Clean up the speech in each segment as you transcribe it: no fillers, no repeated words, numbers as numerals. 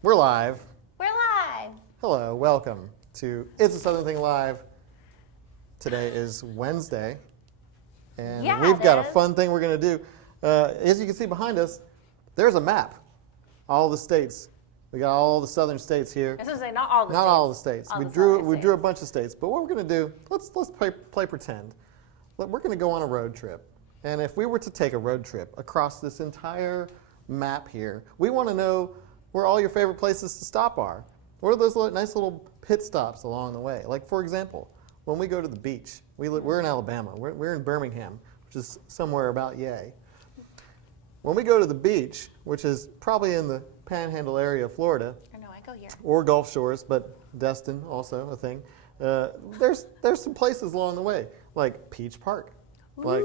We're live. We're live. Hello, welcome to It's a Southern Thing Live. Today is Wednesday, and we've got a fun thing we're going to do. As you can see behind us, there's a map. All the states. We got all the southern states here. I was going to say, not all the states. Not all the states. We drew a bunch of states, but what we're going to do, let's play pretend. We're going to go on a road trip, and if we were to take a road trip across this entire map here, we want to know where all your favorite places to stop are. What are those nice little pit stops along the way? Like, for example, when we go to the beach, we're in Alabama. We're in Birmingham, which is somewhere about yay. When we go to the beach, which is probably in the Panhandle area of Florida, I know, I go here. Or Gulf Shores, but Destin also a thing. There's some places along the way, like Peach Park, like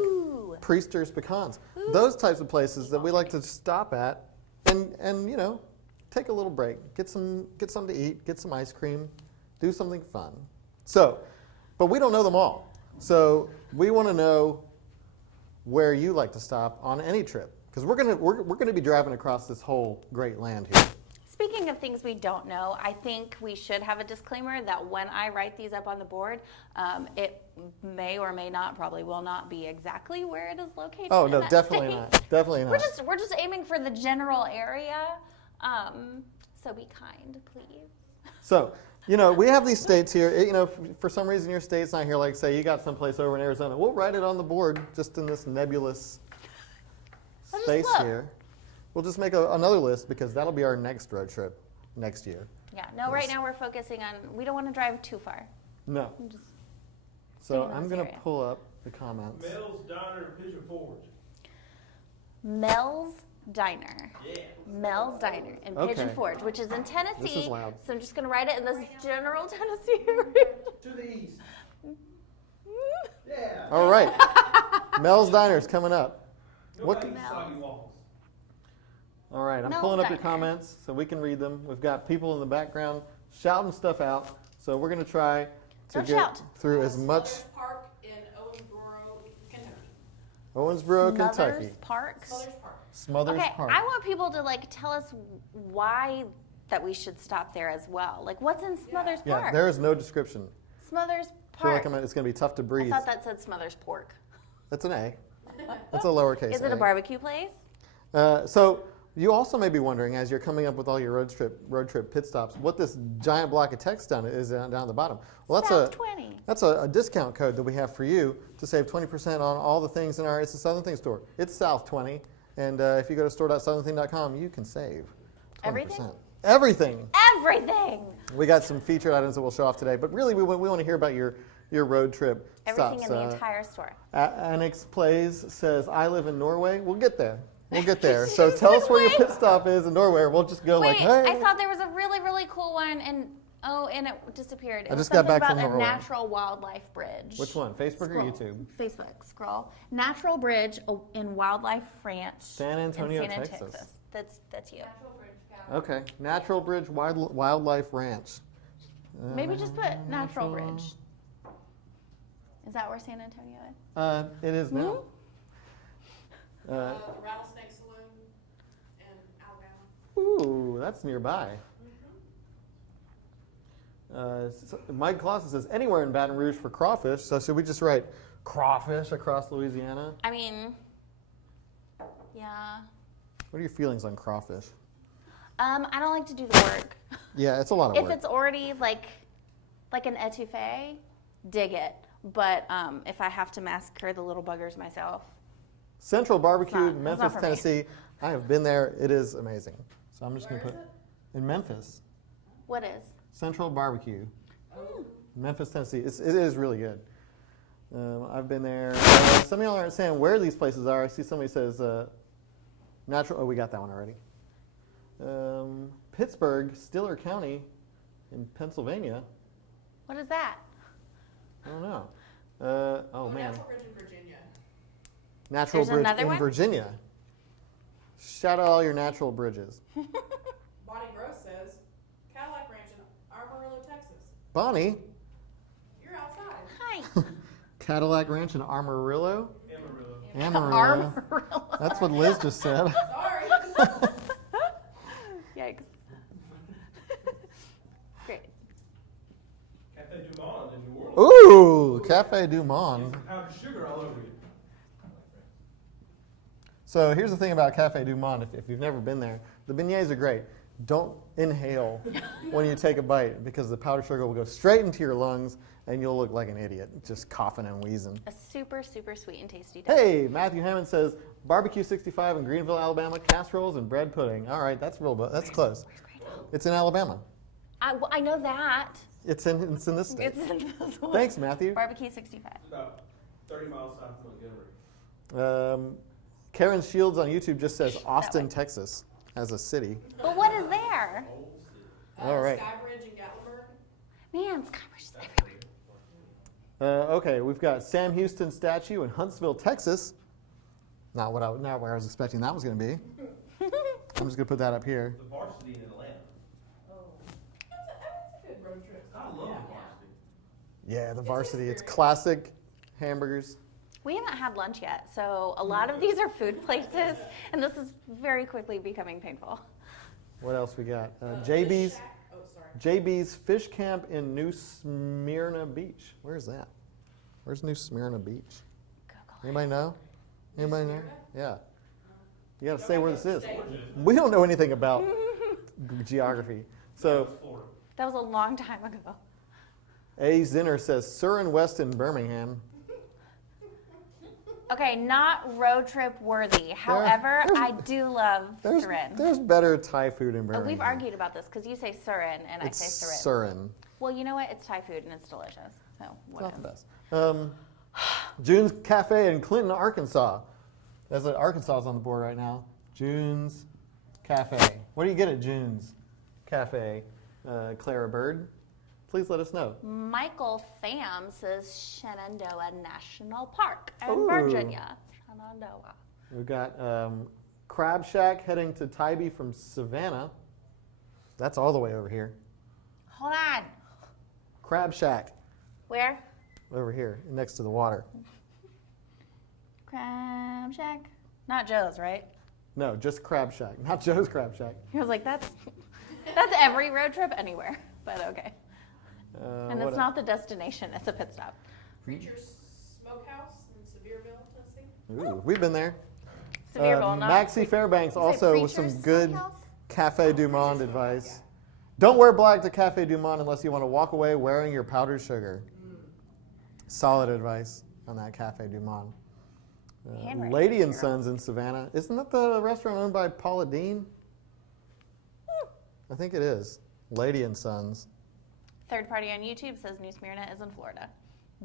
Priester's Pecans. Those types of places that we like to stop at and you know, take a little break, get something to eat, get some ice cream, do something fun. So, but we don't know them all. So we want to know where you like to stop on any trip, because we're gonna be driving across this whole great land here. Speaking of things we don't know, I think we should have a disclaimer that when I write these up on the board, it may or may not, probably will not be exactly where it is located. Oh no, in that definitely state. not. Definitely not. We're just aiming for the general area. So be kind, please. So, you know, we have these states here. You know, for some reason your state's not here. Like, say you got someplace over in Arizona. We'll write it on the board just in this nebulous space here. We'll just make another list because that'll be our next road trip next year. Yeah. No, right now we're focusing on, we don't want to drive too far. No. So I'm going to pull up the comments. Mel's Diner, Pigeon Forge. Mel's Diner. Yeah. Mel's Diner in Pigeon Forge, which is in Tennessee. This is loud. So I'm just going to write it in this general Tennessee area. To the east. Yeah. All right. Mel's Diner is coming up. Nobody eats soggy waffles. All right, I'm Mel's pulling up your Diner. comments so we can read them. We've got people in the background shouting stuff out. So we're going to try to Don't get shout. through as much. Smothers Park in Owensboro, Kentucky. Owensboro, Smothers Kentucky. Park. Smothers Park. Smothers Okay, Park. I want people to tell us why that we should stop there as well. Like, what's in Smothers Yeah, Park? there is no description. Smothers I feel Park. like it's going to be tough to I breathe. thought that said Smothers Pork. That's an A. That's a lowercase Is it a. a barbecue place? So you also may be wondering, as you're coming up with all your road trip pit stops, what this giant block of text down at the bottom. Well, South 20. That's a discount code that we have for you to save 20% on all the things in our It's a Southern Thing store. It's South 20, and if you go to store.southernthing.com, you can save 20%. Everything? Everything. Everything. We got some featured items that we'll show off today, but really we want to hear about your road trip Everything stops. in the entire store. Annex Plays says, I live in Norway. We'll get there. We'll get there. So tell us where your pit stop is in Norway. We'll just go Wait, hey. I thought there was a really, really cool one, and it disappeared. It I was just got something back from about a Norway. natural wildlife bridge. Which one, Facebook Scroll. or YouTube? Facebook, scroll. Natural bridge in Wildlife Ranch. San Antonio, in San Texas. That's you. Natural Bridge, Cal. Okay, Natural Bridge Wildlife Ranch. Maybe just put Natural Bridge. Is that where San Antonio is? It is now. Rattlesnake Saloon in Alabama. Ooh, that's nearby. Mike Clausen says, anywhere in Baton Rouge for crawfish. So should we just write crawfish across Louisiana? I mean, yeah. What are your feelings on crawfish? I don't like to do the work. Yeah, it's a lot of If work. it's already like an etouffee, dig it. But if I have to massacre the little buggers myself, Central Barbecue, It's not Memphis, for me. Tennessee. I have been there. It is amazing. So I'm just going to put in Memphis. what is? Central Barbecue, Memphis, Tennessee. It is really good. I've been there. Some of y'all aren't saying where these places are. I see somebody says natural. Oh, we got that one already. Pittsburgh, Stiller County, in Pennsylvania. What is that? I don't know. Oh man, Natural Bridge in Virginia. Natural There's Bridge another in one? Virginia. Shout out all your natural bridges. Bonnie Gross says, Cadillac Ranch in Amarillo, Texas. Bonnie, You're outside. Hi. Cadillac Ranch in Amarillo. Amarillo. Amarillo. Amarillo. That's what Liz just said. Sorry. Yikes. Ooh, Cafe Du Monde. It's powdered sugar all over you. So here's the thing about Cafe Du Monde. If you've never been there, the beignets are great. Don't inhale when you take a bite because the powdered sugar will go straight into your lungs and you'll look like an idiot, just coughing and wheezing. A super, super sweet and tasty dough. Hey, Matthew Hammond says barbecue 65 in Greenville, Alabama, casseroles and bread pudding. All right, that's that's close. Where's Greenville? It's in Alabama. I know that. It's in this state. It's in this one. Thanks, Matthew. Barbecue 65. It's about 30 miles south of Montgomery. Karen Shields on YouTube just says Austin, way. Texas, as a city. But what is there? Old city. All right. Skybridge in Gatlinburg. Man, Skybridge is everywhere. Okay, we've got Sam Houston statue in Huntsville, Texas. Not where I was expecting that was going to be. I'm just going to put that up here. The varsity in Atlanta. That's a good road trip. I love the varsity. Yeah, the varsity. It's classic hamburgers. We haven't had lunch yet, so a lot of these are food places, and this is very quickly becoming painful. What else we got? JB's. Shack. Oh, sorry. JB's Fish Camp in New Smyrna Beach. Where's that? Where's New Smyrna Beach? Google it. Anybody know? Anybody know? Yeah. You got to say where this is. Georgia, isn't it? We don't know anything about geography. So That's Florida. That was a long time ago. A. Zinner says Surin Weston, Birmingham. Okay, not road trip worthy. However, there's- I do love There's, Surin. there's better Thai food in Oh, Birmingham. we've argued about this because you say Surin and It's I say Surin. Surin. Well, you know what? It's Thai food and it's delicious. So It's whatever. not the best. June's Cafe in Clinton, Arkansas. Arkansas is on the board right now. June's Cafe. What do you get at June's Cafe, Clara Bird? Please let us know. Michael Pham says Shenandoah National Park in Ooh. Virginia. Shenandoah. We've got Crab Shack heading to Tybee from Savannah. That's all the way over here. Hold on. Crab Shack Where? over here, next to the water. Crab Shack. Not Joe's, right? No, just Crab Shack, not Joe's Crab Shack. I was like, that's every road trip anywhere. But okay. And what it's not the destination, it's a pit stop. Preacher's Smokehouse in Sevierville, Tennessee. Ooh, we've been there. Sevierville, not Maxie Fairbanks Did you say also with some Preacher's good Smokehouse? Cafe Du Monde Preacher's advice. Smokehouse, Don't wear black to Cafe Du Monde unless you want to walk away wearing your powdered sugar. Solid advice on that Cafe Du Monde. Handwriting Lady and here. Sons in Savannah. Isn't that the restaurant owned by Paula Dean? I think it is. Lady and Sons. Third party on YouTube says New Smyrna is in Florida.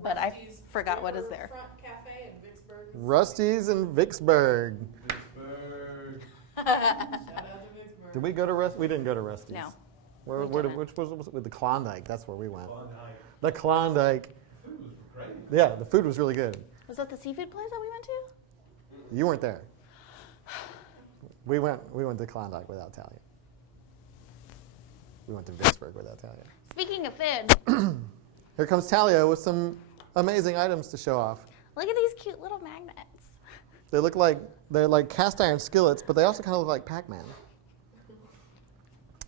But I Rusty's forgot what is there. Riverfront Cafe in Vicksburg. Rusty's in Vicksburg. Vicksburg. Shout out to Vicksburg. Did we go to Rusty's? We didn't go to Rusty's. No. Where didn't. which was with the Klondike? That's where we went. Fun night. The Klondike. Food was great. Yeah, the food was really good. Was that the seafood place that we went to? You weren't there. We went to Klondike without Talia. We went to Vicksburg without Talia. Speaking of food, Here comes Talia with some amazing items to show off. look at these cute little magnets. They look like they're like cast iron skillets, but they also kind of look like Pac-Man.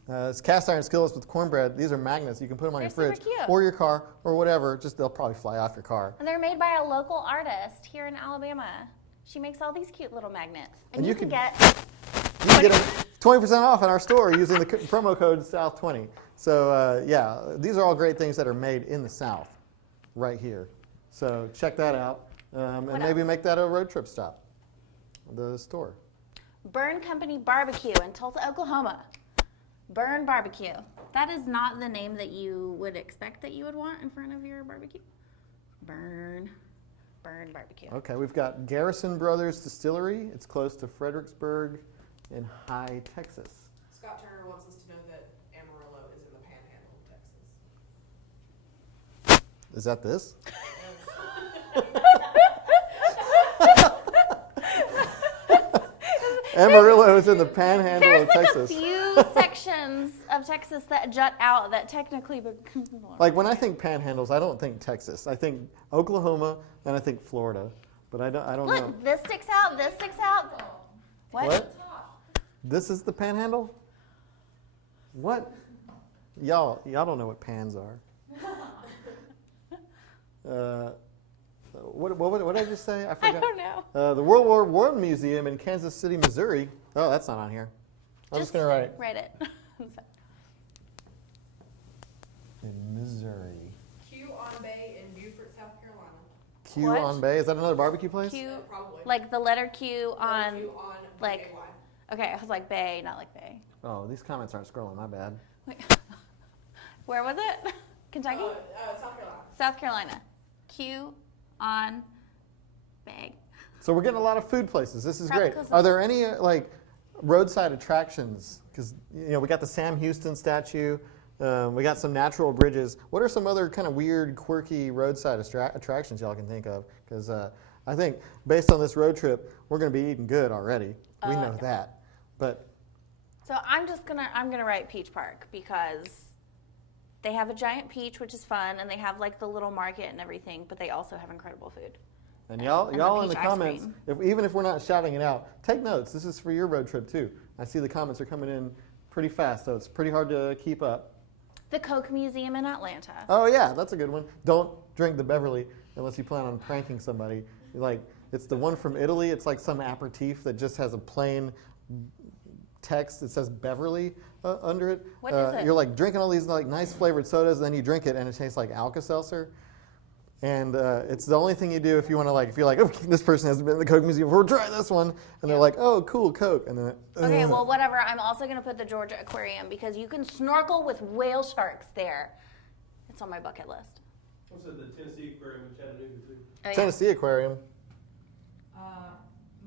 It's cast iron skillets with cornbread. These are magnets. You can put them on your They're fridge super cute. or your car or whatever. Just they'll probably fly off your car. And they're made by a local artist here in Alabama. She makes all these cute little magnets. And And you you can can- get You can get 20% off in our store using the promo code South20. So yeah, these are all great things that are made in the South, right here. So check that out, and What maybe else? make that a road trip stop. The store. Burn Company Barbecue in Tulsa, Oklahoma. Burn Barbecue. That is not the name that you would expect that you would want in front of your barbecue. Burn Barbecue. Okay, we've got Garrison Brothers Distillery. It's close to Fredericksburg in High, Texas. Scott Turner wants us to know that Amarillo is in the panhandle of Texas. Is that this? Amarillo is in the panhandle There's of like Texas. a few sections of Texas that jut out that technically. Like when I think panhandles, I don't think Texas. I think Oklahoma and I think Florida. But I don't know. Look, this sticks out. This sticks out. What? What? This is the panhandle? What? Y'all don't know what pans are. What did I just say? I I forgot. don't know. The World War I Museum in Kansas City, Missouri. Oh, that's not on here. I'm just going to write Write it. in Missouri. Q on Bay in Beaufort, South Carolina. Q What? on Bay. Is that another barbecue place? Q, Probably. like the letter Q on. Q on like- BAY. Okay, I was like Bay, not like Bay. Oh, these comments aren't scrolling. My bad. Wait. Where was it? Kentucky? South Carolina. South Carolina. Q on Bay. So we're getting a lot of food places. This is Probably great. 'cause Are there any like roadside attractions? Because we got the Sam Houston statue. We got some natural bridges. What are some other kind of weird, quirky roadside attractions y'all can think of? Because I think based on this road trip, we're going to be eating good already. We know Okay. that. But So I'm gonna write Peach Park because they have a giant peach, which is fun, and they have like the little market and everything, but they also have incredible food. and y'all the in the peach ice comments, cream. even if we're not shouting it out, take notes. This is for your road trip too. I see the comments are coming in pretty fast, so it's pretty hard to keep up. The Coke Museum in Atlanta. Oh yeah, that's a good one. Don't drink the Beverly unless you plan on pranking somebody. Like it's the one from Italy. It's like some aperitif that just has a plain text that says Beverly under it. What is it? You're like drinking all these like nice flavored sodas, and then you drink it, and it tastes like Alka-Seltzer. And it's the only thing you do if you want to if you're like, oh, this person hasn't been in the Coke Museum before, try this one. And they're like, oh, cool, Coke. And then Okay, well, whatever. I'm also going to put the Georgia Aquarium because you can snorkel with whale sharks there. It's on my bucket list. What's it, the Tennessee Aquarium in Chattanooga, too? Oh, yeah. Tennessee Aquarium.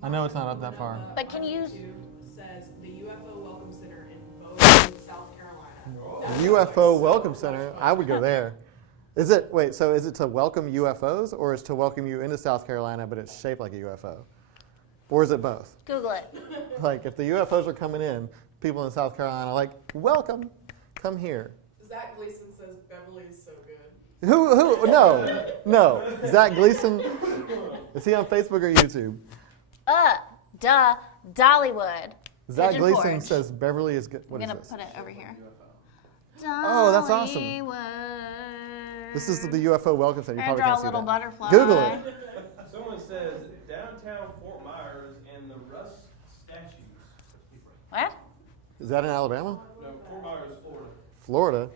I know it's not up that far. But can you- YouTube says the UFO Welcome Center in Bowie, South Carolina. The UFO Welcome Center. I would go there. Is it to welcome UFOs or is it to welcome you into South Carolina, but it's shaped like a UFO? Or is it both? Google it. Like if the UFOs are coming in, people in South Carolina are like, welcome, come here. Zach Gleason says Beverly is so good. Who? No. Zach Gleason, is he on Facebook or YouTube? Dollywood. Zach Pigeon Gleason Forge. says Beverly is good. What I'm is going to this? put it over here. Oh, that's awesome. Dollywood. This is the UFO Welcome Center. You And probably draw can't a see little that. butterfly. Google it. Someone says downtown Fort Myers and the Rust statues. What? Is that in Alabama? No, Fort Myers, Florida. Florida.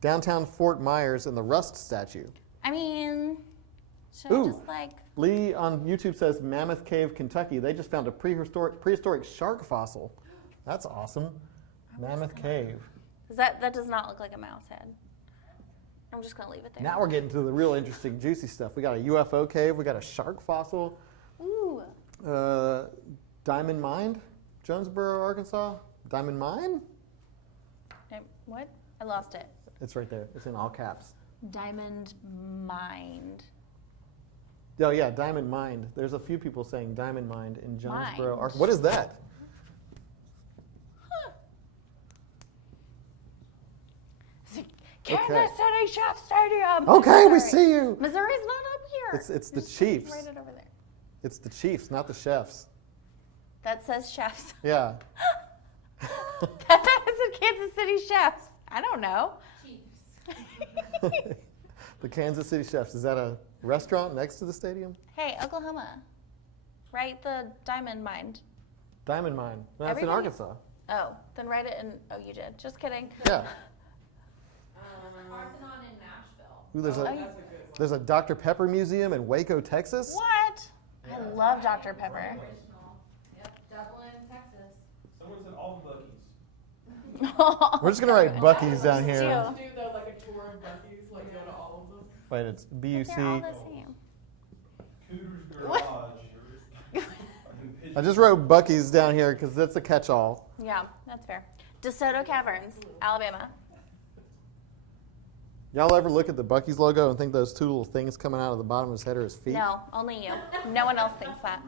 Downtown Fort Myers and the Rust statue. I mean, should Ooh. I just like... Lee on YouTube says Mammoth Cave, Kentucky. They just found a prehistoric shark fossil. That's awesome. Mammoth Cave. That does not look like a mouse head. I'm just going to leave it there. Now we're getting to the real interesting, juicy stuff. We got a UFO cave. We got a shark fossil. Ooh. Diamond Mine, Jonesboro, Arkansas. Diamond Mine? What? I lost it. It's right there. It's in all caps. Diamond Mind. Oh yeah, Diamond Mine. There's a few people saying Diamond Mine in Jonesboro, Mind. Arkansas. What is that? Kansas City Chef Stadium. Okay, we Missouri. see you. Missouri's not up here. It's the Chiefs. Write it over there. It's the Chiefs, not the chefs. That says chefs. Yeah. That says Kansas City Chefs. I don't know. The Kansas City Chefs. Is that a restaurant next to the stadium? Hey, Oklahoma. Write the Diamond Mind. Diamond Mine. That's Everything- in Arkansas. Oh, then write it in. Oh, you did. Just kidding. Yeah. Parthenon in Nashville. Ooh, That's a good one. there's a Dr. Pepper Museum in Waco, Texas. What? I love Dr. Pepper. Yep, Dublin, Texas. Someone said all the Buc-ee's. We're just gonna write Buc-ee's down here. Ew. Do a tour of Buc-ee's, go to all of them. Wait, it's But they're all BUC. the same. Cooter's What? Garage. I just wrote Buc-ee's down here because that's a catch-all. Yeah, that's fair. DeSoto Caverns, Alabama. Y'all ever look at the Buc-ee's logo and think those two little things coming out of the bottom of his head are his feet? No, only you. No one else thinks that.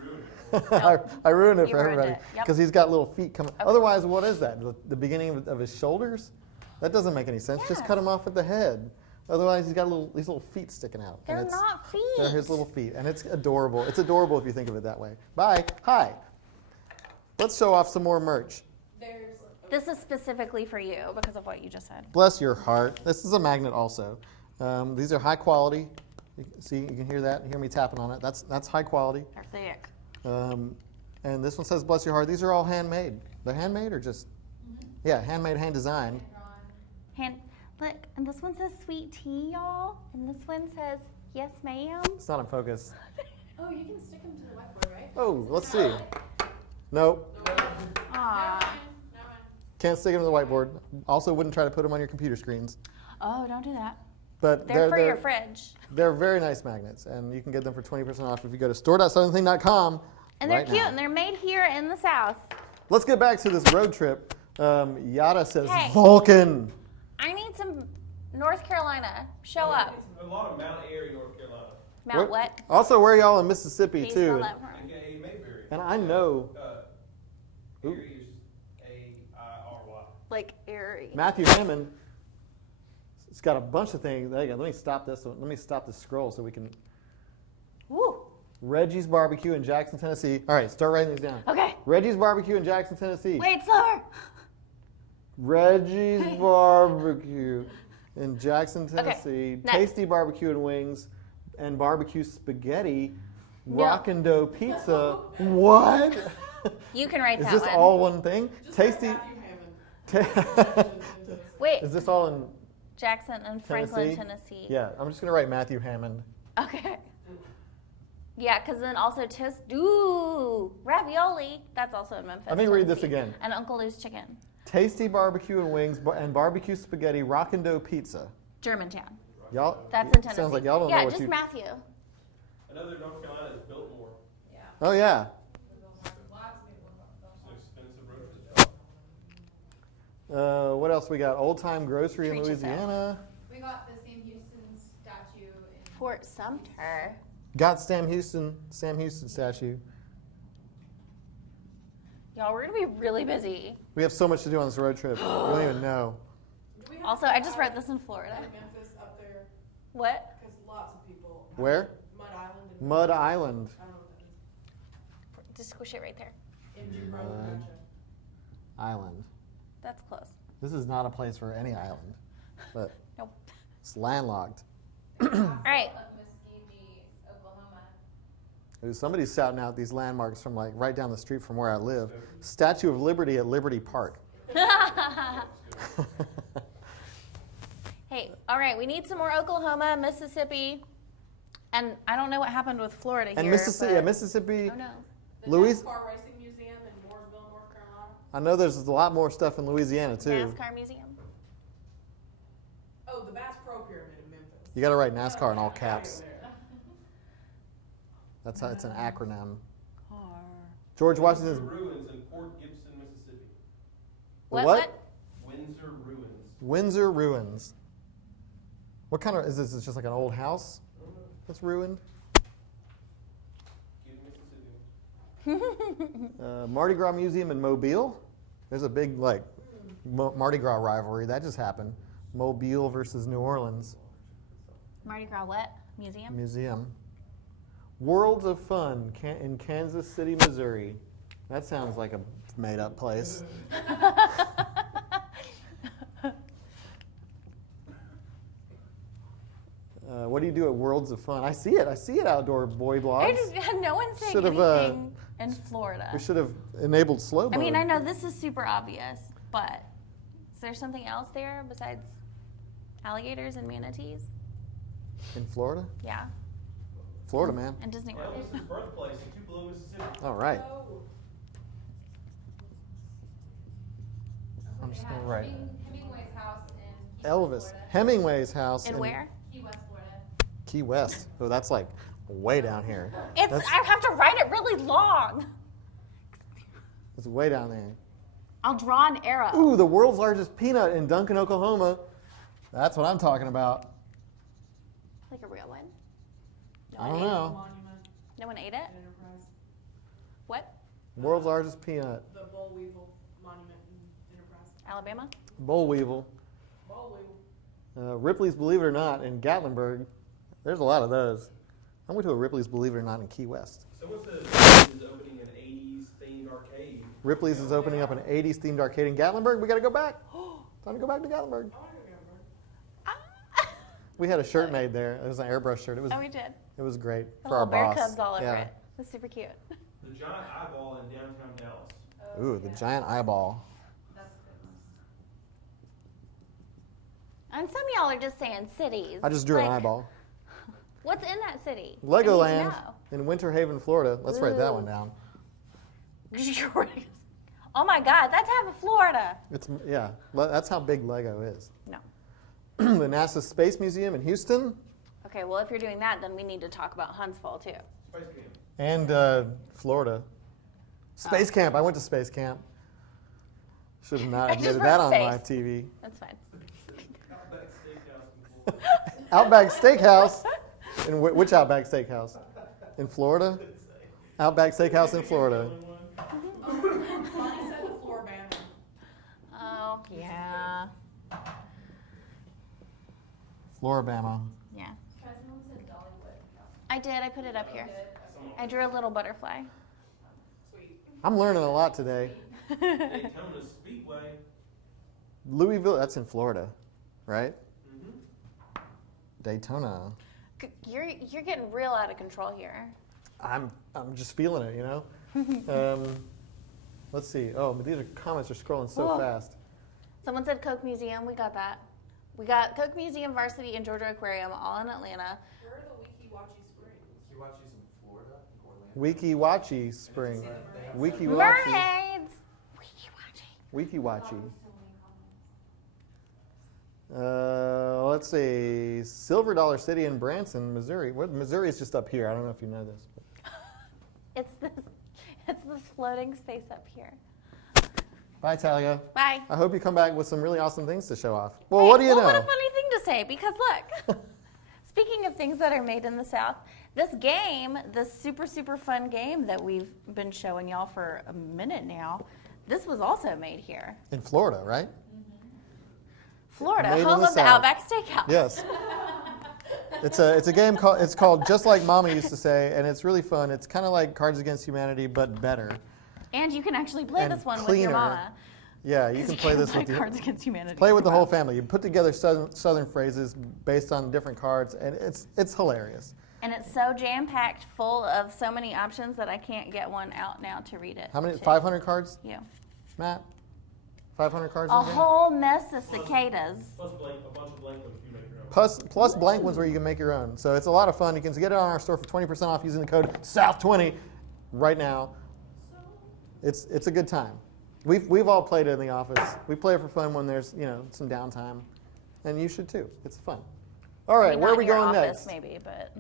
I ruined it You for ruined everybody it. Yep. because he's got little feet coming. Otherwise, what is that? The beginning of his shoulders? That doesn't make any sense. Just cut him off at the head. Otherwise, he's got these little feet sticking out. They're not feet. They're his little feet, and it's adorable. It's adorable if you think of it that way. Bye. Hi. Let's show off some more merch. There's This is specifically for you because of what you just said. Bless your heart. This is a magnet also. These are high quality. See, you can hear that. Hear me tapping on it. That's high quality. They're thick. And this one says, "Bless your heart." These are all handmade. They're handmade or just? Yeah, handmade, hand designed. Look, and this one says sweet tea, y'all. And this one says, yes, ma'am. It's not in focus. Oh, you can stick them to the whiteboard, right? Oh, let's see. Nope. Aw. Can't stick them to the whiteboard. Also, wouldn't try to put them on your computer screens. Oh, don't do that. But They're for your fridge. They're very nice magnets, and you can get them for 20% off if you go to store.southernthing.com. And they're right cute, now. and they're made here in the South. Let's get back to this road trip. Yada says, Hey. Vulcan. I need some North Carolina. Show up. A lot of Mount Airy, North Carolina. Mount what? Also, where y'all in Mississippi, Can you too. spell that for me? AKA Mayberry. And I know Airy is A-I-R-Y. Like Erie. Matthew Hammond. It's got a bunch of things. There you go. Let me stop this one. Let me stop this scroll so we can. Woo. Reggie's Barbecue in Jackson, Tennessee. All right, start writing these down. Okay. Reggie's Barbecue in Jackson, Tennessee. Wait, slower. Reggie's Barbecue in Jackson, Tennessee. next. Tasty Barbecue and Wings and Barbecue Spaghetti. No. Rockin' Dough Pizza. What? You can write Is that this one. all one thing? Just Tasty. Matthew Hammond. Wait, Is this all in Jackson and Franklin, Tennessee. Yeah, I'm just gonna write Matthew Hammond. Okay. Yeah, because then also ravioli. That's also in Memphis. Let me read this Tennessee. again. And Uncle Lou's chicken. Tasty Barbecue and Wings and Barbecue Spaghetti. Rockin' Dough Pizza. Germantown. Y'all. That's in Tennessee. Sounds like y'all don't yeah, know what just you. Matthew. Another North Carolina is Biltmore. Yeah. Oh yeah. Lots of people don't It's an expensive road trip. What else we got? Old Time Grocery in Treat yourself. Louisiana. We got the Sam Houston statue in Fort Sumter. Got Sam Houston statue. Y'all, we're gonna be really busy. We have so much to do on this road trip. You don't even know. Do we have Also, to I just add wrote this in Florida. Memphis up there, What? because lots of people. Where? Mud Island. And Mud Island. I don't know what that Just squish it right there. is. In Jim Rose, Mud. gotcha. Island. That's close. This is not a place for any island, but Nope. it's landlocked. All right. of Muskogee, Oklahoma. Ooh, somebody's shouting out these landmarks from like right down the street from where I live. Statue of Liberty at Liberty Park. Hey, all right. We need some more Oklahoma, Mississippi, and I don't know what happened with Florida And here. Mississippi, but- Mississippi. Oh no. The Louis- NASCAR Racing Museum in Mooresville, North Carolina. I know there's a lot more stuff in Louisiana too. NASCAR museum. Oh, the Bass Pro Pyramid in Memphis. You got to write NASCAR in all Right caps. over there. That's how it's an acronym. Car. George Windsor Washington's Ruins in Port Gibson, Mississippi. What? Windsor Ruins. Windsor Ruins. What kind of is this? Is just like an old house that's ruined? Give Mississippi. Mardi Gras Museum in Mobile. There's a big like Mardi Gras rivalry that just happened. Mobile versus New Orleans Mardi Gras what? Museum? Museum. Worlds of Fun in Kansas City, Missouri. That sounds like a made-up place. What do you do at Worlds of Fun? I see it. I see it. Outdoor boy I blogs. just had no one saying Should've, anything in Florida. We should have enabled slow mode. I mean, I know this is super obvious, but is there something else there besides alligators and manatees? In Florida? Yeah, Florida, man. and Disney World. Elvis's birthplace in Tupelo, Mississippi. All right. Oh, I'm They just have gonna write Hemingway's house in Key West, Elvis Florida. Hemingway's house And in where? Key West, Florida. Key West. Oh, that's like way down here. It's. That's- I have to write it really long. It's way down there. I'll draw an arrow. Ooh, the world's largest peanut in Duncan, Oklahoma. That's what I'm talking about. Like a real one. I don't know. Monument No one ate it. at Enterprise. What? World's largest peanut. The Boll Weevil Monument in Enterprise. Alabama. Boll weevil. Boll Weevil. Ripley's Believe It or Not in Gatlinburg. There's a lot of those. I went to a Ripley's Believe It or Not in Key West. Someone said Ripley's is opening an 80s themed arcade. Ripley's is opening up an 80s themed arcade in Gatlinburg. We got to go back. Time to go back to Gatlinburg. I want to go to Gatlinburg. We had a shirt made there. It was an airbrush shirt. Oh, we did. It was great The for our little bear boss. cubs all over Yeah. it. It was super cute. The giant eyeball in downtown Dallas. Ooh, the giant eyeball. That's a good one. And some of y'all are just saying cities. I just drew an Like, eyeball. What's in that city? Legoland I need to in Winter Haven, Florida. Let's write that one Ooh. down. know. Oh my God, that's half of Florida. It's that's how big Lego is. No. The NASA Space Museum in Houston Okay, well, if you're doing that, then we need to talk about Huntsville too. Space Camp. and Florida. Space Camp. I went to Space Camp. Should have not I just admitted that on wrote live space. TV. That's fine. Outback Steakhouse in Florida. Outback Steakhouse. In which Outback Steakhouse? In Florida? Outback Steakhouse in Florida. Bonnie said the floor band. Oh, yeah. Floribama. Yeah. Someone said Dollywood. I did. I put it up here. Good. I drew a little butterfly. Sweet. I'm learning a lot today. Daytona Speedway. Louisville, that's in Florida, right? Mm-hmm. Daytona. You're getting real out of control here. I'm just feeling it, you know? Let's see. Oh, but these comments are scrolling so Whoa. fast. Someone said Coke Museum. We got that. We got Coke Museum, Varsity, and Georgia Aquarium all in Atlanta. Where are the Weeki-Wachi Springs? Kiwachi's in Florida, Orlando. Weeki-Wachi Spring. Weeki-Wachi. Mermaids. Weeki-Wachi. Let's see. Silver Dollar City in Branson, Missouri. Missouri is just up here. I don't know if you know this. But. It's this floating space up here. Bye, Talia. Bye. I hope you come back with some really awesome things to show off. Well, what do you know? What a funny thing to say, because look, speaking of things that are made in the South, this game, this super, super fun game that we've been showing y'all for a minute now, this was also made here. In Florida, right? Florida, Made in home the of the South. Outback Steakhouse. Yes. It's a game called Just Like Mama Used to Say, and it's really fun. It's kind of like Cards Against Humanity, but better. And you can actually play And this one with cleaner. your mama. Yeah, you can play this play with your, Cards Against Humanity. play with the whole family. You put together southern phrases based on different cards, and it's hilarious. And it's so jam-packed full of so many options that I can't get one out now to read it. How many? to 500 cards, You. Matt? 500 cards. A in the game? whole mess of cicadas. Plus a bunch of blank ones you make your own. Plus blank ones where you can make your own. So it's a lot of fun. You can get it on our store for 20% off using the code SOUTH20 right now. It's a good time. We've all played it in the office. We play it for fun when there's some downtime, and you should too. It's fun. All right, I mean, where not are we in your going office, next? Maybe, but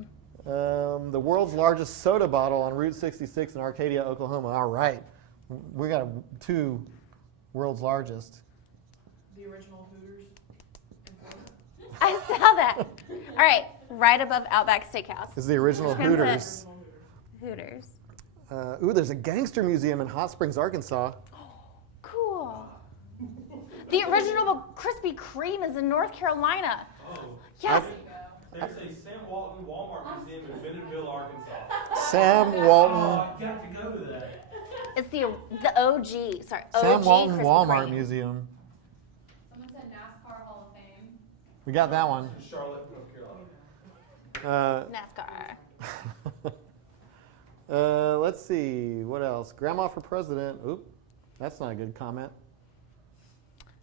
The world's largest soda bottle on Route 66 in Arcadia, Oklahoma. All right, we got two world's largest. The original Hooters. in Florida. I saw that. All right, right above Outback Steakhouse. Is the original Just gonna put- Hooters. Hooters. There's a gangster museum in Hot Springs, Arkansas. Cool. The original Krispy Kreme is in North Carolina. Oh. Yes. There's a Sam Walton Walmart Museum in Bentonville, Arkansas. Sam Oh, Walton. I got to go to that. It's the OG. Sorry, OG Sam Walton Krispy Walmart Kreme. Museum. Someone said NASCAR Hall of Fame. We got that one. Charlotte, North Carolina. NASCAR. Let's see. What else? Grandma for president. Oop. That's not a good comment.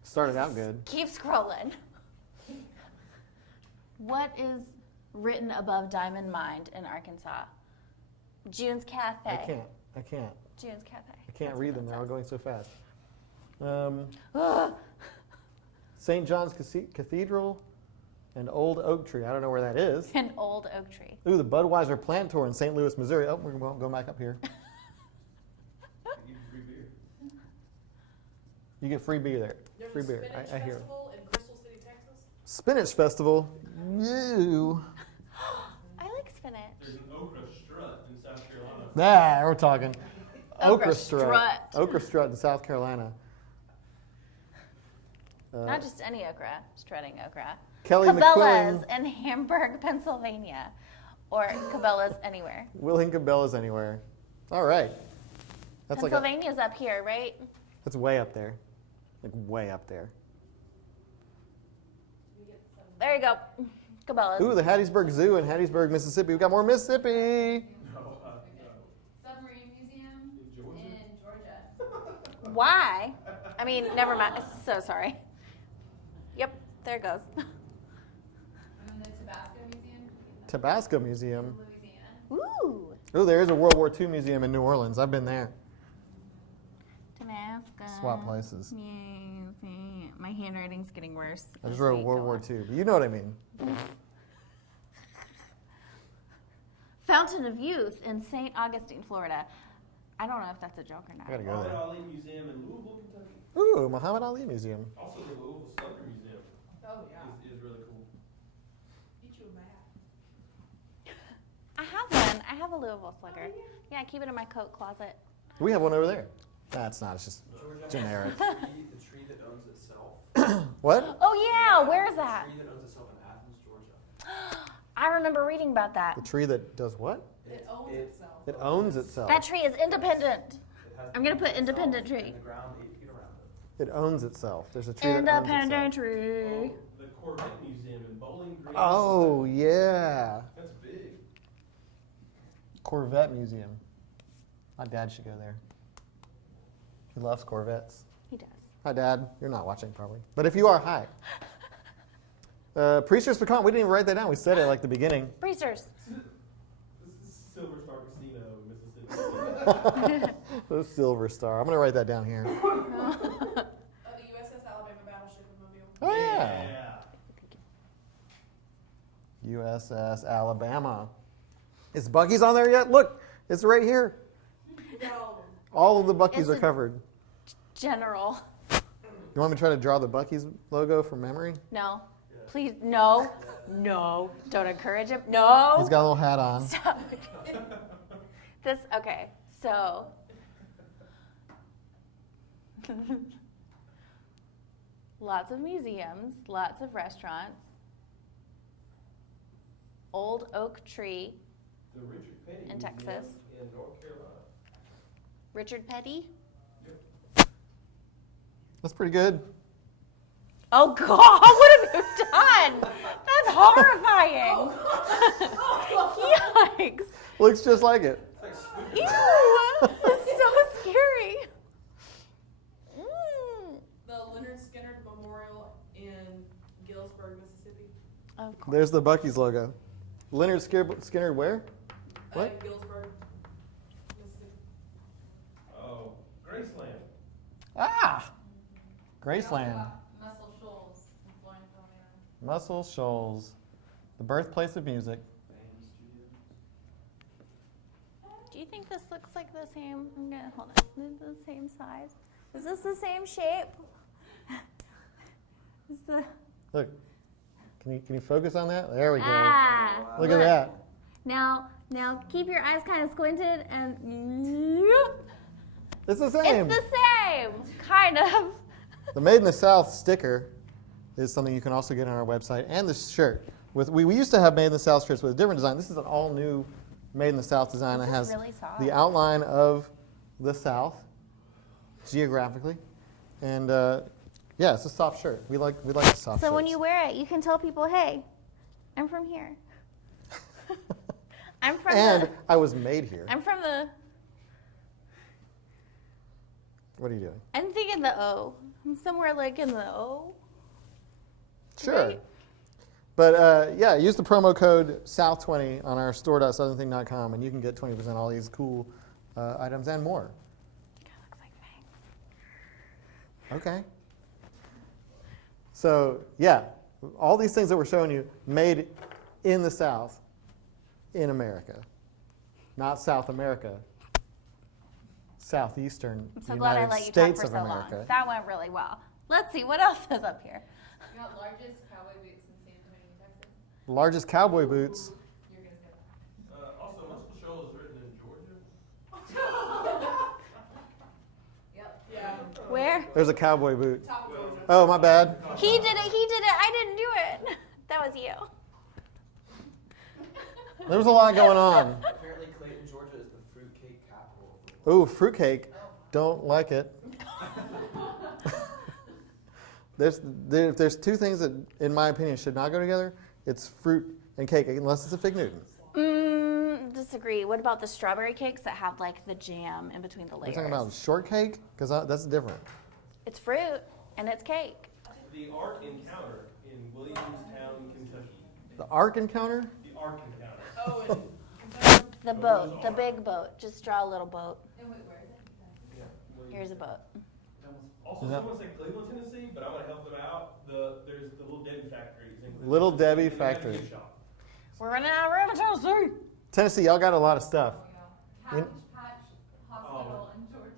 Started out good. Keep scrolling. What is written above Diamond Mine in Arkansas? June's Cafe. I can't. June's Cafe. I can't read them. They're all going so fast. Ugh. St. John's Cathedral and Old Oak Tree. I don't know where that is. An old oak tree. Ooh, the Budweiser Plant Tour in St. Louis, Missouri. Oh, we're going back up here. You can free beer. You get free beer there. There's Free a beer. Spinach I hear. Festival in Crystal City, Texas. Spinach Festival. Ew. I like spinach. There's an okra strut in South Carolina. Ah, we're talking. Okra strut. strut. Okra strut in South Carolina. Not just any okra, strutting okra. Kelly Cabela's McQuillan. in Hamburg, Pennsylvania. Or Cabela's anywhere. Willing Cabela's anywhere. All right. That's Pennsylvania's up here, right? that's way up there. Like way up there. There you go. Cabela's. Ooh, the Hattiesburg Zoo in Hattiesburg, Mississippi. We got more Mississippi. No, Submarine Museum in Georgia? in Georgia. Why? I mean, never mind. So sorry. Yep, there it goes. And then the Tabasco Museum Tabasco Museum. in Louisiana. Ooh. Ooh, there is a World War II museum in New Orleans. I've been there. Damascus. Swap places. Yeah, my handwriting's getting worse. I just as wrote we World go War on. II, but you know what I mean. Fountain of Youth in St. Augustine, Florida. I don't know if that's a joke or I gotta not. go Muhammad there. Ali Museum in Louisville, Kentucky. Ooh, Muhammad Ali Museum. Also, the Louisville Slugger Museum Oh, yeah. is really cool. Get you a map. I have one. I have a Louisville Slugger. Yeah, I keep it in my coat closet. We have one over there. That's not. It's just Georgia generic. has the tree that owns itself. What? Oh yeah, where is that? The tree that owns itself in Athens, Georgia. I remember reading about that. The tree that does what? It owns itself. It owns itself. That tree is independent. It has I'm gonna put itself independent tree. And the ground 8 feet around it. It owns itself. There's a tree that owns Independent itself. tree. Oh, the Corvette Museum in Bowling Green. Oh yeah, That's big. Corvette Museum. My dad should go there. He loves Corvettes. He does. Hi, Dad. You're not watching probably, but if you are, hi. Priesters Pecan. We didn't even write that down. We said it like the beginning. Breezers. This is Silver Star Casino in Mississippi. The Silver Star. I'm gonna write that down here. The USS Alabama battleship in Mobile. Oh yeah. USS Alabama. Is Bucky's on there yet? Look, it's right here. No. All of the Bucky's It's are a- covered. General. You want me to try to draw the Bucky's logo from memory? No. Please, no. No. Don't encourage him. No. He's got a little hat on. Stop. This, okay, so. Lots of museums, lots of restaurants. Old oak tree, The Richard Petty In Museum Texas. in North Carolina. Richard Petty. That's pretty good. Oh God, what have you done? That's horrifying. Yikes. Looks just like it. Ew, that's so scary. Mm. The Leonard Skinner Memorial in Galesburg, Mississippi. Of course. There's the Bucky's logo. Leonard Skinner where? What? Galesburg, Mississippi. Oh, Graceland. Ah! Graceland. Muscle Shoals in Florence, Alabama. Muscle Shoals. The birthplace of music. Fame Studios. Do you think this looks like the same? I'm gonna hold on. Is this the same size? Is this the same shape? Is the Look. Can you focus on that? There we go. ah? Look at that. Now keep your eyes kind of squinted and It's the same. it's the same, kind of. The Made in the South sticker is something you can also get on our website, and the shirt. We used to have Made in the South shirts with a different design. This is an all new Made in the South design that This has is really soft. the outline of the South geographically, and yeah, it's a soft shirt. We like the soft. So when shirts. you wear it, you can tell people, "Hey, I'm from here. I'm from and the. I was made here. I'm from the. What are you doing? I'm thinking the O. I'm somewhere like in the O. Sure. Right? But yeah, use the promo code SOUTH20 on our store.southernthing.com, and you can get 20% on all these cool items and more. God, looks like fangs. Okay. So yeah, all these things that we're showing you made in the South, in America, not South America, Southeastern I'm so glad I United let you talk States for of so America. long. That went really well. Let's see what else is up here. You got largest cowboy boots in San Antonio, Texas. Largest cowboy boots. You're gonna say that. Also, Muscle Shoals is written in Georgia. Yep. Yeah. Where? There's a cowboy boot. Top of Georgia. Oh, my bad. He did it. I didn't do it. That was you. There was a lot going on. Apparently, Clayton, Georgia is the fruitcake capital of the world. Ooh, fruitcake. Don't like it. There's two things that, in my opinion, should not go together. It's fruit and cake, unless it's a Fig Newton. Disagree. What about the strawberry cakes that have like the jam in between the layers? You're talking about shortcake? Because that's different. It's fruit and it's cake. The Ark Encounter in Williamstown, Kentucky. The Ark Encounter? The Ark Encounter. Oh, and Kentucky. The boat, the big boat. Just draw a little boat. And wait, where is it? Yeah. Here's a boat. Also, Is that- someone said Cleveland, Tennessee, but I'm going to help them out. There's the Little Debbie factories in Cleveland, Little Tennessee, Debbie and they have a factory. gift shop. We're running out of room in Tennessee. Tennessee, y'all got a lot of stuff. Cabbage Patch Hospital in Georgia.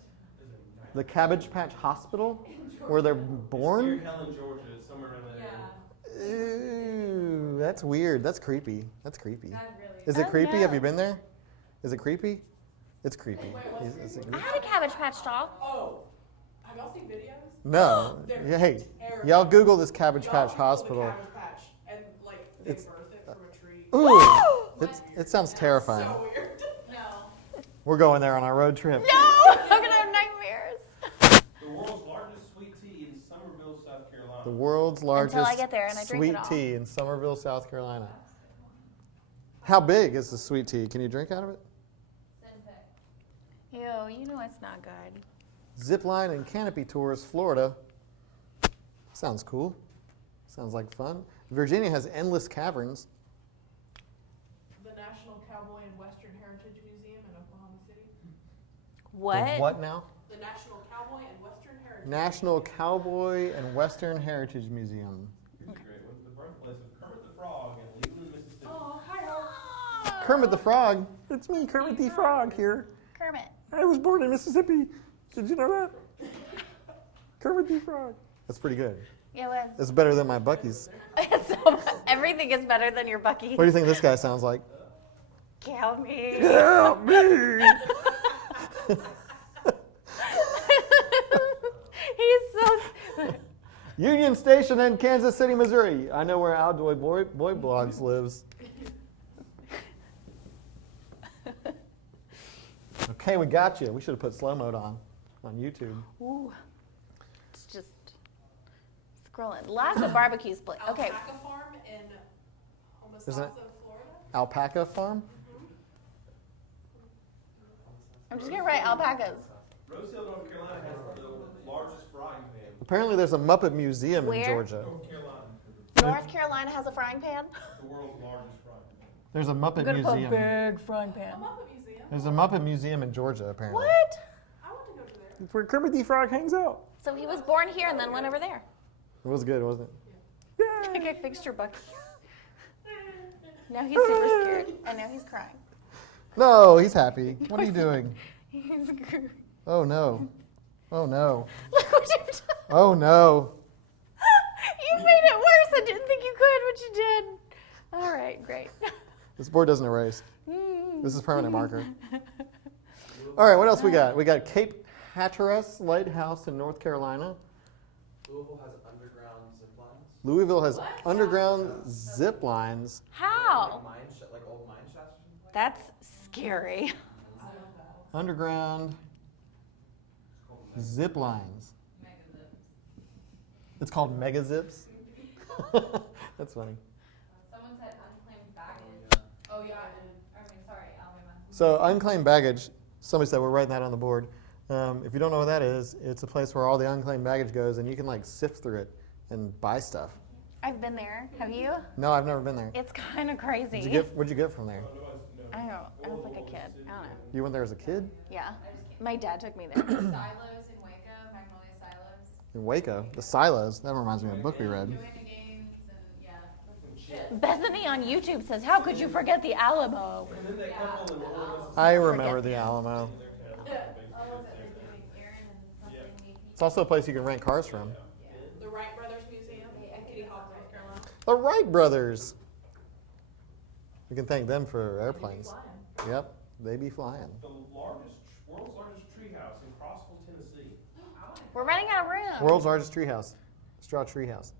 Is it nice? The Cabbage Patch Hospital, where they're It's near born? Helen, Georgia, somewhere around that area. Ooh, that's weird. That's creepy. That's creepy. That really Is it Oh, creepy? Have no. you been there? Is it creepy? It's creepy. Wait, what's Is it I creepy? had a Cabbage Patch doll. Oh, have y'all seen videos? No. They're Yeah, hey, terrible. y'all Google this Cabbage Y'all Patch Google the Hospital. Cabbage Patch, and like they It's- birth it from a tree. Ooh, it sounds terrifying. So weird. No. We're going there on our road trip. No, I'm gonna have nightmares. The world's largest sweet tea in Somerville, South Carolina. The world's largest Until I get there and I drink it sweet all. tea in Somerville, South Carolina. How big is the sweet tea? Can you drink out of it? Ew, you know it's not good. Zipline and canopy tours, Florida. Sounds cool. Sounds like fun. Virginia has endless caverns. The National Cowboy and Western Heritage Museum in Oklahoma City. What? The what now? The National Cowboy and Western Heritage. National Cowboy and Western Heritage Museum. Here's a great one. The birthplace of Kermit the Frog in Leland, Mississippi. Oh, hi, Kermit the Frog. It's me, Kermit the Frog here. Kermit. I was born in Mississippi. Did you know that? Kermit the Frog. That's pretty good. It was. That's better than my Bucky's. Everything is better than your Bucky. What do you think this guy sounds like? Count me. Yeah, me. He's so. Union Station in Kansas City, Missouri. I know where Outdoor Boy Blogs lives. Okay, we got you. We should have put slow mode on YouTube. Ooh. It's just scrolling. Lots of barbecues. Okay. Alpaca Farm in Isn't Homosassa, it- Florida. Alpaca Farm? I'm just gonna write alpacas. Rose Hill, North Carolina has the largest frying pan. Apparently there's a Muppet Museum Where? in Georgia. North Carolina, North Carolina has a frying pan. the world's largest frying pan. There's a Muppet Put Museum. big frying A pan. Muppet Museum. There's a Muppet Museum in Georgia, apparently. What? I want to go to there. It's where Kermit the Frog hangs out. So he was born here and then went over there. It was good, wasn't it? I think I fixed your Bucky. Now he's super scared and now he's crying. No, he's happy. What are you doing? He's crying. Oh no. Oh no. Look what you've done. Oh no. You made it worse. I didn't think you could, but you did. All right, great. This board doesn't erase. This is permanent marker. All right, what else we got? We got Cape Hatteras Lighthouse in North Carolina. Louisville has underground zip lines. Louisville has underground zip lines. How? Like old mine shafts or something. That's scary. Underground zip lines. It's called mega zips. That's funny. Someone said unclaimed baggage. Oh yeah, Sorry, Alabama. So unclaimed baggage, somebody said we're writing that on the board. If you don't know what that is, it's a place where all the unclaimed baggage goes and you can like sift through it and buy stuff. I've been there. Have you? No, I've never been there. It's kind of crazy. What'd you get from there? I don't know. I was like a kid. I don't know. You went there as a kid? Yeah. My dad took me there. Silos in Waco, Magnolia Silos. In Waco? The silos. That reminds me of a book we read. Joanna Gaines and yeah. Bethany on YouTube says, "How could you forget the Alamo?" And then that couple in Orlando, I remember the Alamo. Oh, Aaron and something. It's also a place you can rent cars from. the Wright Brothers Museum in Kitty Hawk, North Carolina. The Wright brothers. We can thank them for airplanes. Yep, they be flying. the world's largest treehouse in Crossville, Tennessee. We're running out of room. World's largest treehouse. Straw treehouse.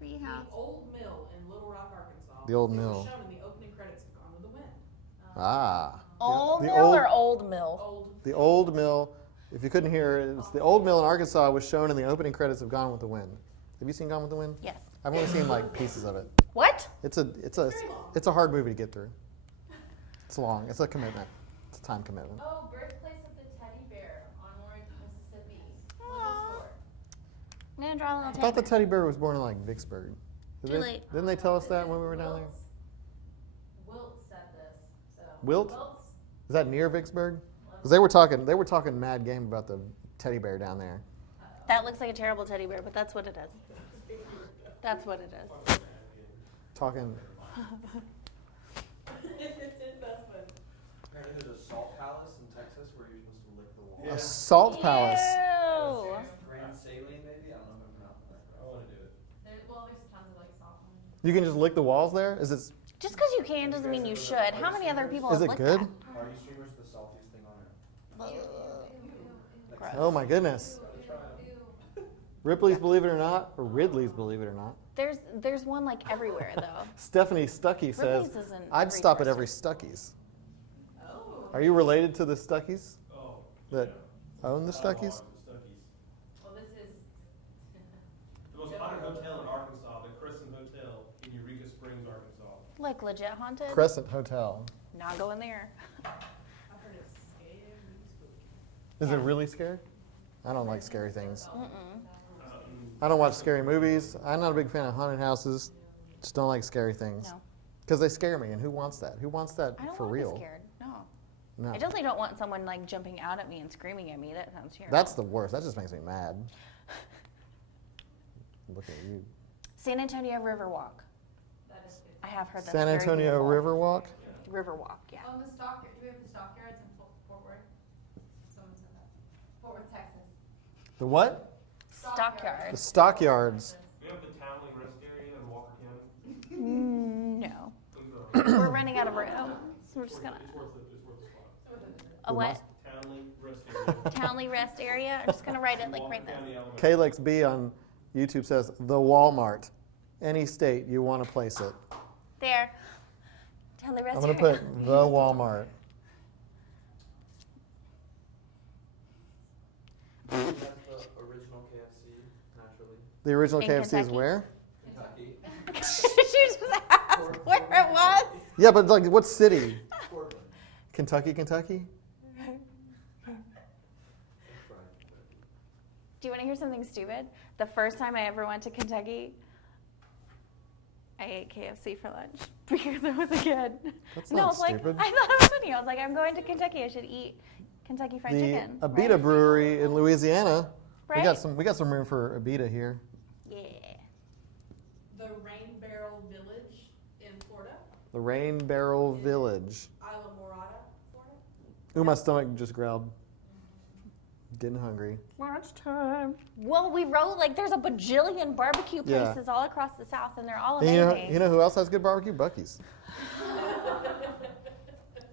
Treehouse. The Old Mill in Little Rock, Arkansas. The Old It Mill. was shown in the opening credits of Gone with the Wind. Ah. Old The mill old- or old mill? Old. The Old Mill. If you couldn't hear it, it's the Old Mill in Arkansas was shown in the opening credits of Gone with the Wind. Have you seen Gone with the Wind? Yes. I've only seen like pieces of it. What? It's a hard movie to get through. It's long. It's a commitment. It's a time commitment. Oh, birthplace of the teddy bear, Onward, Mississippi. Little Aw. store. I'm gonna draw a little I thought the teddy teddy bear was born in like Vicksburg. Too late. Didn't they tell us that when we were down there? Wilt said this. So. Wilt? Wilt's Is that near Vicksburg? Because they were talking mad game about the teddy bear down there. That looks like a terrible teddy bear, but that's what it is. That's what it is. Talking. Apparently there's a salt palace in Texas where you're supposed to lick the wall. A salt palace. Ew. Grand Saline, maybe? I don't know if I'm pronouncing that I want to do it. there's tons of like soft ones. You can just lick the walls there? Is it Just because you can doesn't mean you should. How many other people Is have it licked good? that? Party streamers, the saltiest thing on earth. Gross. Oh my goodness. Ripley's Believe It or Not, or Ridley's Believe It or Not. There's one like everywhere though. Stephanie Stuckey says, Ripley's isn't I'd every stop at person. every Stuckey's. Oh. Are you related to the Stuckeys Oh. that own the Oh, Stuckeys? the Stuckies. Well, this is. The most haunted hotel in Arkansas, the Crescent Hotel in Eureka Springs, Arkansas. Like legit haunted? Crescent Hotel. Not going there. I've heard it's scary spooky. Is it really scary? I don't like scary things. Mm-mm. I don't watch scary movies. I'm not a big fan of haunted houses. Just don't like scary things. No. Because they scare me, and who wants that? Who wants that I don't for want real? to be scared. No. No. I definitely don't want someone like jumping out at me and screaming at me. That sounds terrible. That's the worst. That just makes me mad. Look at you. San Antonio Riverwalk. That is good. I have heard that's San very Antonio beautiful. Riverwalk. Riverwalk, yeah. Oh, the stock. Do we have the stockyards in Fort Worth? Someone said that. Fort Worth, Texas. The what? The Stockyards. stockyards. We have the Townley Rest Area in Walker County. No. Please go. We're running out of room. So we're just gonna. It's worth the spot. A what? Townley Rest Area. Townley Rest Area. I'm just gonna write it like Walker right there. County, Alabama. Kalex B on YouTube says the Walmart. Any state you want to place it. There. Townley Rest I'm gonna Area. put the Walmart. That's the original KFC, naturally. The original In KFC is Kentucky? where? Kentucky. Did you just ask where it was? Yeah, but like what city? Portland. Kentucky, Kentucky? Fried Do you want to hear something stupid? The first time I ever went to Kentucky, I ate KFC for lunch because I was a kid. That's No, not it's like stupid. I thought it was funny. I was like, I'm going to Kentucky. I should eat Kentucky Fried The Chicken. Abita right? Brewery in Louisiana. Right? We got some room for Abita here. Yeah. The Rain Barrel Village in Florida, The Rain Barrel Village. Isla Morada, Florida. Ooh, my stomach just growled. Getting hungry. Lunchtime. Well, we wrote like there's a bajillion barbecue Yeah. places all across the South, and they're all And amazing. you know who else has good barbecue? Buc-ee's.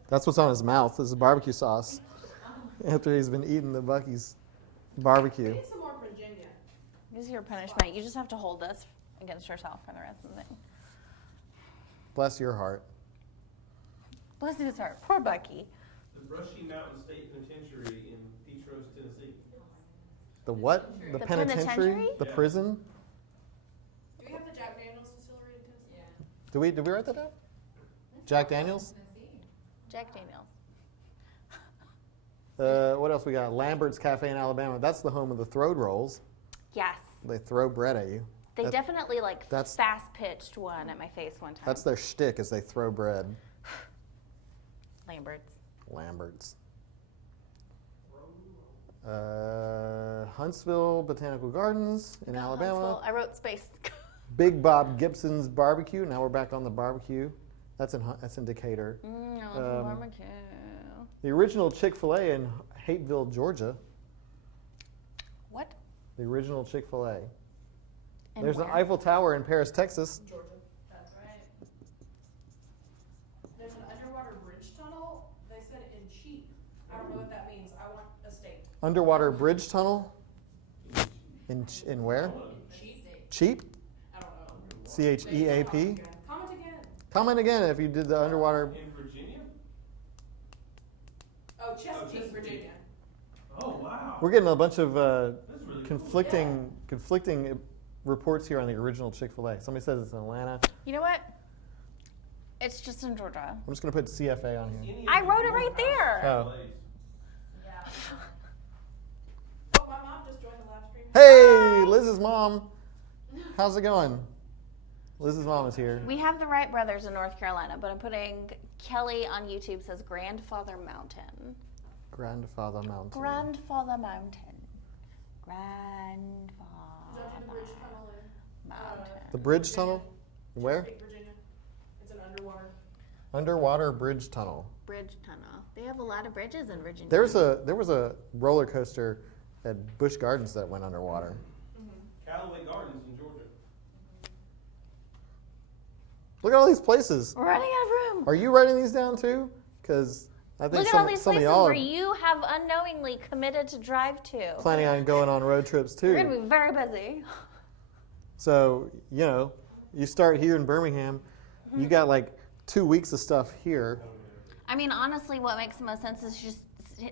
That's what's on his mouth is the barbecue sauce. After he's been eating the Buc-ee's We barbecue. need some more Virginia. This is your punishment. You just have to hold this against yourself for the rest of the thing. Bless your heart. Bless his heart. Poor Bucky. The Brushy Mountain State Penitentiary in Petros, Tennessee. The what? The The penitentiary? penitentiary? The Yeah. prison? Do we have the Jack Daniels distillery in Tennessee? Yeah. Did we write that down? Jack Daniels? Tennessee. Jack Daniels. What else we got? Lambert's Cafe in Alabama. That's the home of the throwed rolls. Yes. They throw bread at you. They That- definitely like that's- fast pitched one at my face one time. That's their shtick is they throw bread. Lambert's. Lambert's. Huntsville Botanical Gardens in Alabama. Huntsville. I wrote space. Big Bob Gibson's Barbecue. Now we're back on the barbecue. That's in Decatur. Barbecue. The original Chick-fil-A in Hateville, Georgia. What? The original Chick-fil-A. And There's where? an Eiffel Tower in Paris, Texas. Georgia. That's right. There's an underwater bridge tunnel. They said in cheap. I don't know what that means. I want a steak. Underwater bridge tunnel. In where? Cheap? Cheap? I don't know. CHEAP. Comment again. Comment again if you did the underwater. In Virginia? Oh, Chesapeake, Virginia. Oh, wow. We're getting a bunch of This is really cool. conflicting reports here on the original Chick-fil-A. Somebody says it's in Atlanta. You know what? It's just in Georgia. I'm just going to put CFA on here. I wrote it right there. Oh. Yeah. Oh, my mom just joined the live stream. Hey, Liz's mom. How's it going? Liz's mom is here. We have the Wright brothers in North Carolina, but I'm putting Kelly on YouTube says Grandfather Mountain. Grandfather Mountain. Grandfather Mountain. Is that in the bridge Grandfather tunnel in Mountain. The bridge tunnel? Where? Chesapeake, Virginia? It's an underwater. Underwater bridge tunnel. Bridge tunnel. They have a lot of bridges in Virginia. There was a roller coaster at Busch Gardens that went underwater. Callaway Gardens in Georgia. Look at all these places. We're running out of room. Are you writing these down too? Because I think Look at all these some of places y'all where are you have unknowingly committed to drive to. planning on going on road trips We're going too. to be very busy. So, you start here in Birmingham, you got like 2 weeks of stuff here. I mean, honestly, what makes the most sense is just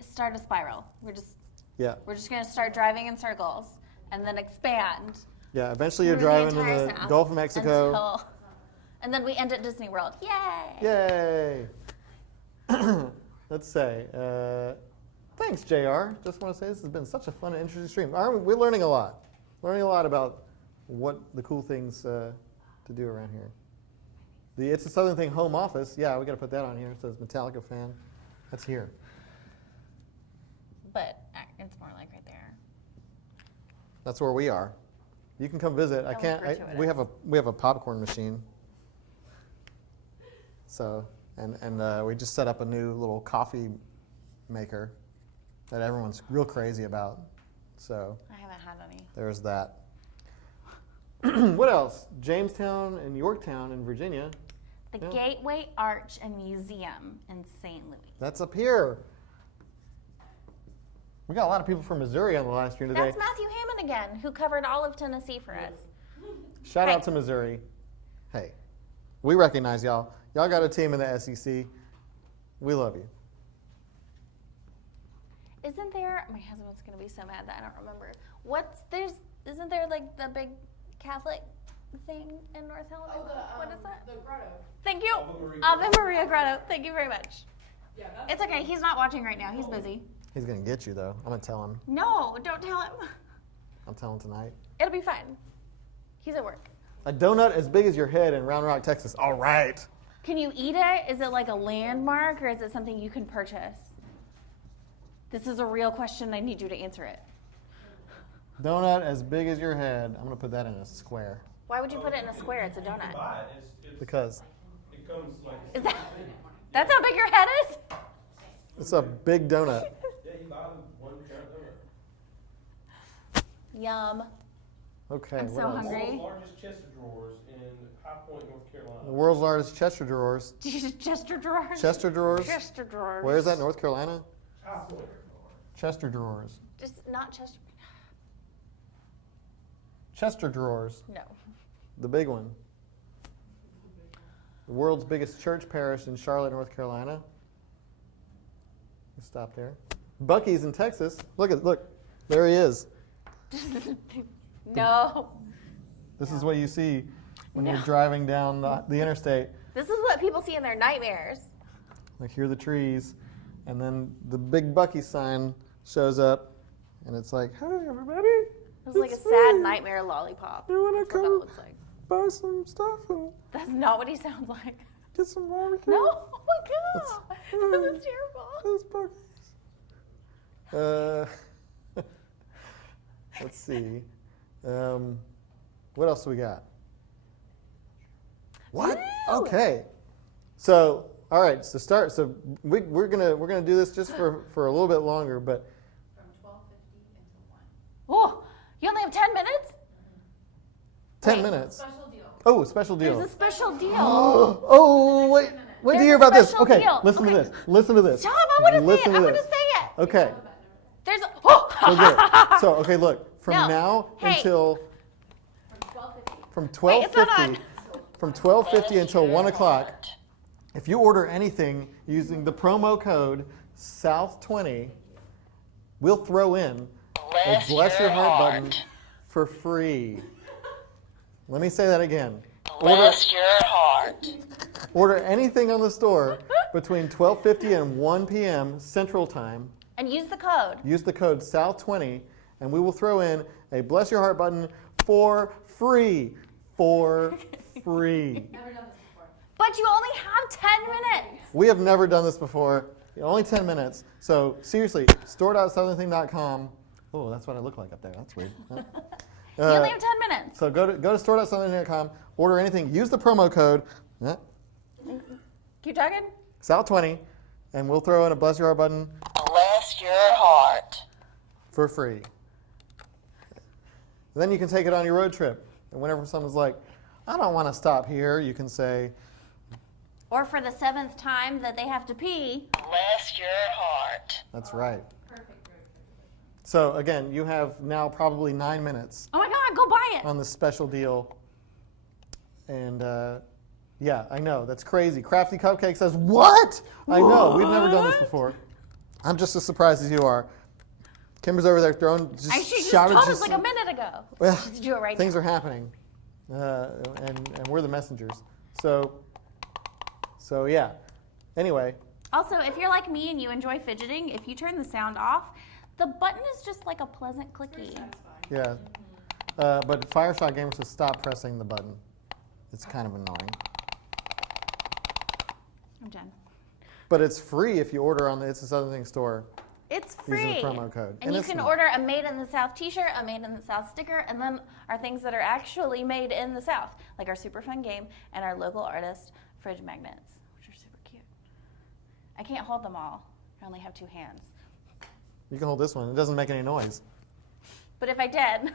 start a spiral. We're just Yeah. going to start driving in circles and then expand. Yeah, eventually you're through the driving in entire the South Gulf of Mexico. And then we end at Disney World. Yay! Yay! Let's say, thanks, JR. Just want to say this has been such a fun and interesting stream. We're learning a lot. Learning a lot about what the cool things to do around here. The It's a Southern Thing home office. Yeah, we got to put that on here. It says Metallica fan. That's here. But it's more like right there. That's where we are. You can come visit. I Don't can't. refer to it We as. have a popcorn machine. So and we just set up a new little coffee maker that everyone's real crazy about. So I haven't had any. there's that. What else? Jamestown and Yorktown in Virginia. The Yeah. Gateway Arch and Museum in St. Louis. That's up here. We got a lot of people from Missouri on the live stream today. That's Matthew Hammond again, who covered all of Tennessee for us. Shout Hey. out to Missouri. Hey, we recognize y'all. Y'all got a team in the SEC. We love you. Isn't there? My husband's gonna be so mad that I don't remember. Isn't there like the big Catholic thing in North Helena? What is that? The grotto. Thank you, Ave Maria Ave Maria Grotto. Thank you very much. Yeah, that's It's okay. He's not watching right now. He's busy. He's gonna get you though. I'm gonna tell him. No, don't tell him. I'm telling tonight. It'll be fine. He's at work. A donut as big as your head in Round Rock, Texas. All right. Can you eat it? Is it like a landmark or is it something you can purchase? This is a real question. I need you to answer it. Donut as big as your head. I'm gonna put that in a square Why would you put it in a square? It's a You can donut. buy it. It's because it comes like Is that's how big your head is? it's a big donut. yeah, you buy one giant donut. Yum. Okay. I'm what so else? hungry. World's largest chest of drawers in High Point, North Carolina. The world's largest Chester drawers. Chester drawers. Chester drawers. Chester drawers. Where is that? North Carolina. High Point. Chester drawers. Just not Chester. Chester drawers. No. The big one. The world's biggest church parish in Charlotte, North Carolina. We'll stop there. Bucky's in Texas. Look, there he is. No. This is what you see when you're No. driving down the interstate. This is what people see in their nightmares. Like here are the trees, and then the big Bucky sign shows up, and it's like, "Hey, everybody! It's like a it's sad me. nightmare lollipop. You wanna That's what that come looks like. buy some stuff and That's not what he sounds like. get some barbecue?" No. Oh my god. That's terrible. Those Bucky's. Let's see. What else do we got? What? Woo! Okay. So, all right. So we're gonna do this just for a little bit longer, but From 12:50 until 1. Oh, you only have 10 minutes? 10 Wait. minutes. Special deal. Oh, special deal. There's a special deal. Oh, wait to There's hear a about this. special Okay, deal. listen Okay. to this. Listen to this. Stop, I want to say Listen it. I to want to this. say it. Okay. There's a, So good. So okay, look. From No. now Hey. until From 12:50. from Wait, it's not 12:50 from 12:50 until 1 o'clock, if you order anything using the promo code South20, we'll throw in a bless your heart button for free. Let me say that again. Bless your heart. Order anything on the store between 12:50 and 1 p.m. Central Time. And use the code. Use the code SOUTH20, and we will throw in a Bless Your Heart button for free. For free. Never done this before. But you only have 10 minutes. We have never done this before. Only 10 minutes. So seriously, store.southernthing.com. Oh, that's what I look like up there. That's weird. You only have 10 minutes. So go to store.southernthing.com. Order anything. Use the promo code Keep talking. SOUTH20, and we'll throw in a Bless Your Heart button Bless your heart. for free. Then you can take it on your road trip. And whenever someone's like, I don't want to stop here, you can say, Or for the 7th time that they have to pee. Bless your heart. that's right. Perfect road trip. So again, you have now probably 9 minutes Oh my God, go buy it. on this special deal. And yeah, I know, that's crazy. Crafty Cupcake says, what? I know, we've never done this before. I'm just as surprised as you are. Kimber's over there throwing, She just shouted. told us like a minute ago. Well, Let's do it right things now. are happening, and we're the messengers. So yeah. Anyway, Also, if you're like me and you enjoy fidgeting, if you turn the sound off, the button is just like a pleasant clicky. yeah. But Fireshot Gamer says stop pressing the button. It's kind of annoying. I'm done. But it's free if you order on the It's a Southern Thing store. It's Using free. the promo code. And And you it's can not. order a Made in the South t-shirt, a Made in the South sticker, and then our things that are actually made in the South, like our super fun game and our local artist fridge magnets, which are super cute. I can't hold them all. I only have 2 hands. You can hold this one. It doesn't make any noise. But if I did,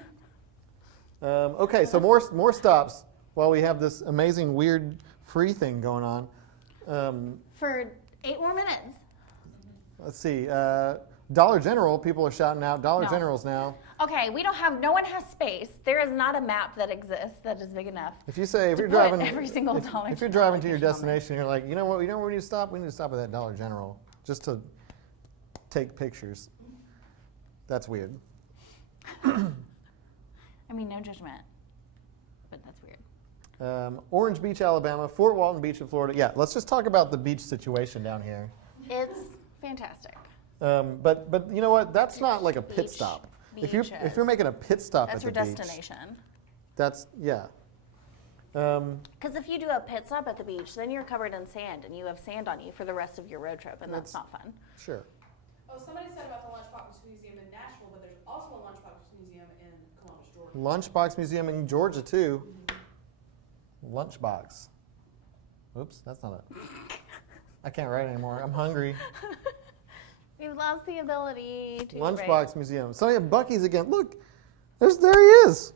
Okay, so more stops while we have this amazing weird free thing going on. for 8 more minutes. Let's see. Dollar General, people are shouting out Dollar No. Generals now. Okay, no one has space. There is not a map that exists that is big enough. If you say, if To you're put driving, every single if Dollar you're General driving to your location on there. destination, you're like, you know what, we need to stop? We need to stop at that Dollar General just to take pictures. That's weird. I mean, no judgment, but that's weird. Orange Beach, Alabama, Fort Walton Beach in Florida. Yeah, let's just talk about the beach situation down here. It's fantastic. But you know what? That's not like a pit Beach stop. If beaches. you're making a pit stop That's at your the beach, destination. that's yeah. Because if you do a pit stop at the beach, then you're covered in sand and you have sand on you for the rest of your road trip, and that's not fun. Sure. Oh, somebody said about the Lunchbox Museum in Nashville, but there's also a Lunchbox Museum in Columbus, Georgia. Lunchbox Museum in Georgia too. Lunchbox. Oops, that's not it. I can't write anymore. I'm hungry. We've lost the ability to Lunchbox Museum. Somebody at Bucky's again. Look, there he is.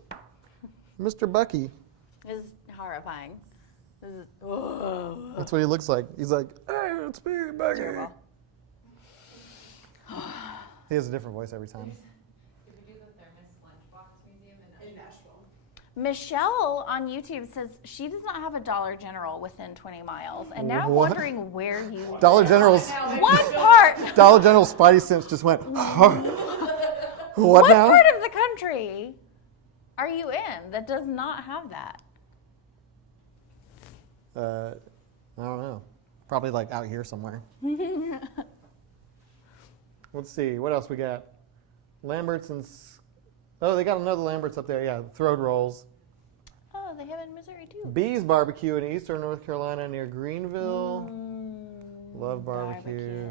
Mr. Bucky. This is horrifying. This is That's what he looks like. He's like, hey, it's me, Bucky. terrible. He has a different voice every time. Did we do the Thermos Lunchbox Museum in In Nashville? Nashville. Michelle on YouTube says she does not have a Dollar General within 20 miles, and now I'm What? wondering where you Dollar live. General's One part. Dollar General's Spidey sense just went. What now? part of the country are you in that does not have that? I don't know. Probably like out here somewhere. Let's see. What else we got? Lambert's and. Oh, they got another Lambert's up there. Yeah, throat rolls. Oh, they have it in Missouri too. Bees Barbecue in eastern North Carolina near Greenville. Love barbecue.